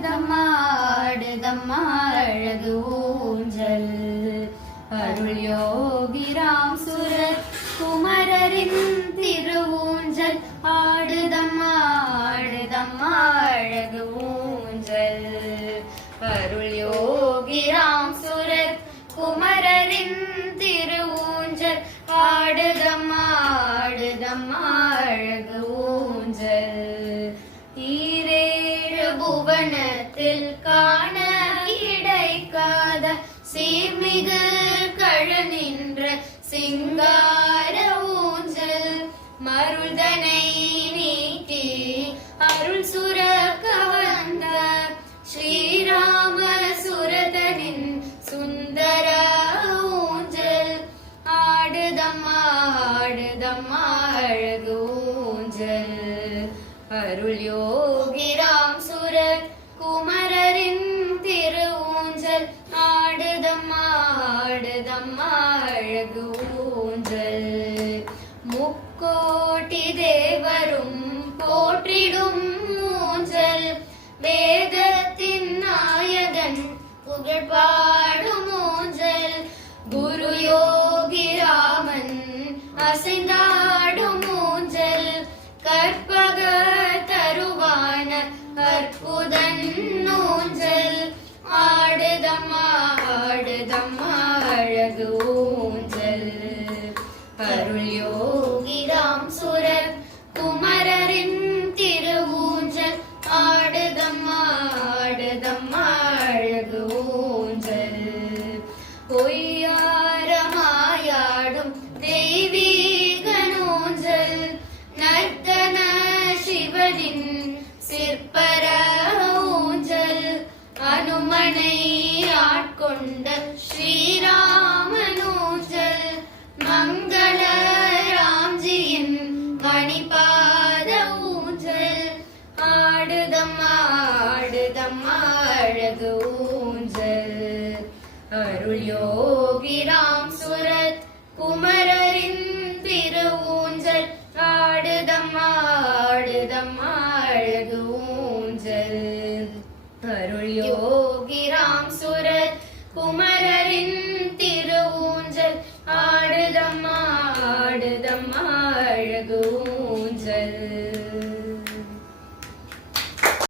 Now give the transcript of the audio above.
ஆடுதம்மா ஆடுதம்மா அழகு ஊஞ்சல். அருள் யோகிராம் சுரத் குமரரின் திருவூஞ்சல். ஆடுதம்மா ஆடுதம்மா அழகு ஊஞ்சல். அருள் யோகிராம் சுரத் குமரரின் திருவூஞ்சல். ஆடுதம்மா ஆடுதம்மா அழகு ஊஞ்சல். ஈரேழு புவனத்தில் காண கிடைக்காத சீர்மிகு கழநின்ற சிங்கார ஊஞ்சல். மருள்தனை நீக்கி அருள் சுரக்க வந்த ஸ்ரீராம சுரதனின் சுந்தர ஊஞ்சல். ஆடுதம்மா ஆடுதம்மா அழகு ஊஞ்சல். அருள் யோகிராம் சுரத் குமரரின் திருவூஞ்சல். ஆடுதம்மா ஆடுதம்மா அழகு ஊஞ்சல். முக்கோட்டி தேவரும் போற்றிடும் ஊஞ்சல். வேதத்தின் நாயகன் புகழ் பாடும் ஊஞ்சல். குரு யோகிராமன் அசைந்தாடும் ஊஞ்சல். கற்பக தருவான அற்புதன் ஊஞ்சல். ஆடுதம்மா ஆடுதம்மா அழகு ஊஞ்சல். அருள் யோகிராம் சுரத் குமரரின் திருவூஞ்சல். ஆடுதம்மா ஆடுதம்மா அழகு ஊஞ்சல். பொய்யாரமாயாடும் தெய்வீக ஊஞ்சல். நர்த்தன சிவனின் சிற்பர ஊஞ்சல். அனுமனை ஆட்கொண்ட ஸ்ரீராமன் ஊஞ்சல். மங்கள ராம்ஜியின் மணிபாத ஊஞ்சல். ஆடுதம்மா ஆடுதம்மா அழகு ஊஞ்சல். அருள் யோகிராம் சுரத் குமரரின் திருவூஞ்சல். ஆடுதம்மா ஆடுதம்மா அழகு ஊஞ்சல். அருள் யோகிராம் சுரத் குமரரின் திருவூஞ்சல். ஆடுதம்மா ஆடுதம்மா